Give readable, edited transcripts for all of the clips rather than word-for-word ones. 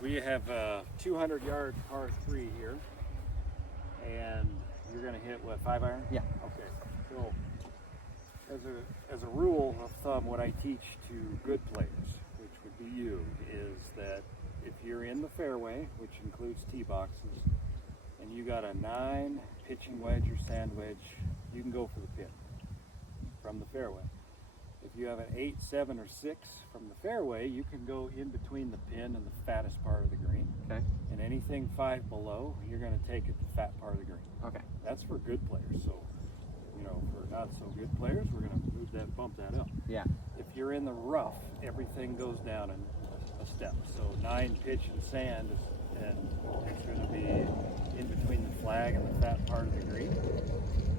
We have a 200-yard par 3 here, and you're going to hit what, 5-iron? Yeah. Okay. So, as a rule of thumb, what I teach to good players, which would be you, is that if you're in the fairway, which includes tee boxes, and you got a 9 pitching wedge or sand wedge, you can go for the pin from the fairway. If you have an 8, 7, or 6 from the fairway, you can go in between the pin and the fattest part of the green. Okay. And anything 5 below, you're going to take at the fat part of the green. Okay. That's for good players. So, you know, for not so good players, we're going to bump that up. Yeah. If you're in the rough, everything goes down in a step. So 9 pitch and sand, and it's going to be in between the flag and the fat part of the green.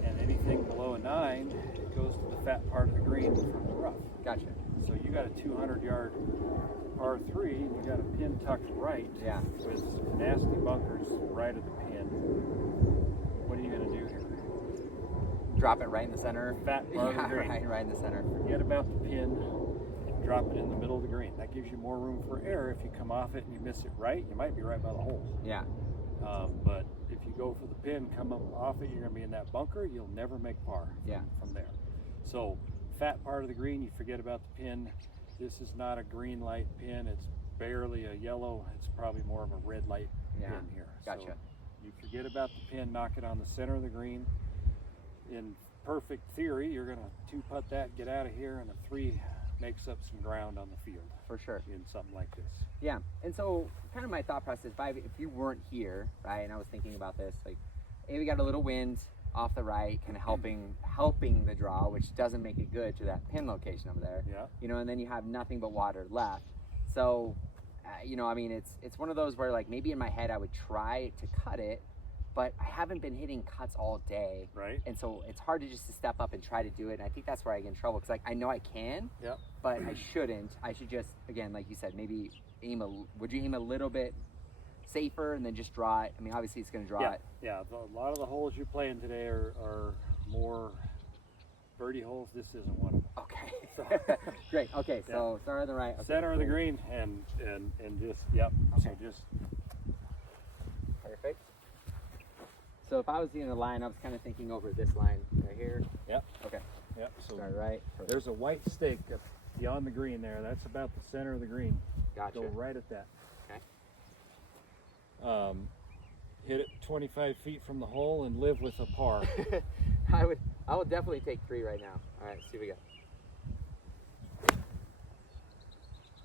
And anything below a 9, it goes to the fat part of the green from the rough. Gotcha. So you got a 200-yard par 3, and you got a pin tucked right, Yeah. with some nasty bunkers right at the pin. What are you going to do here? Drop it right in the center. Fat part of the green. Right in the center. Forget about the pin. Drop it in the middle of the green. That gives you more room for error. If you come off it and you miss it right, you might be right by the hole. Yeah. But if you go for the pin, come up off it, you're going to be in that bunker. You'll never make par from there. So, fat part of the green, you forget about the pin. This is not a green light pin. It's barely a yellow. It's probably more of a red light pin here. Gotcha. So you forget about the pin, knock it on the center of the green. In perfect theory, you're going to 2-putt that, get out of here, and a 3 makes up some ground on the field. For sure. In something like this. Yeah. And so kind of my thought process, if you weren't here, right, and I was thinking about this, like, hey, we got a little wind off the right, kind of helping the draw, which doesn't make it good to that pin location over there. Yeah. You know, and then you have nothing but water left. So, you know, I mean, it's one of those where, like, maybe in my head I would try to cut it, but I haven't been hitting cuts all day. Right. And so it's hard to just to step up and try to do it. And I think that's where I get in trouble, because, like, I know I can, but I shouldn't. I should just, again, like you said, maybe would you aim a little bit safer and then just draw it? I mean, obviously it's going to draw it. Yeah, a lot of the holes you're playing today are more birdie holes. This isn't one of them. Okay. Great. Okay, so start on the right. Okay, center of the green, and just, Okay. So just. Perfect. So if I was in a line, I was kind of thinking over this line right here. Yep. Okay. Yep. So Start right. there's a white stake up beyond the green there. That's about the center of the green. Gotcha. Go right at that. Okay. Hit it 25 feet from the hole and live with a par. I would definitely take 3 right now. All right, see what we got.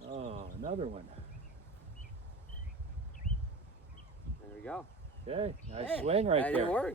Oh, another one. There we go. Okay, nice swing right That there. didn't work.